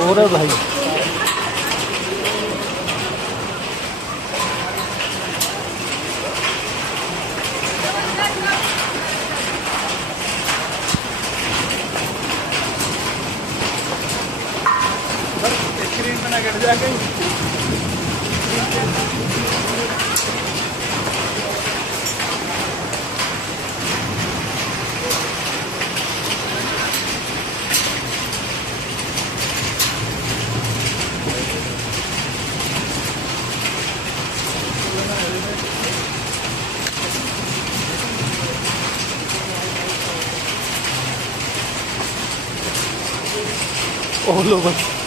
और है भाई। स्क्रीन पे ना कट जाके ओ लो बस।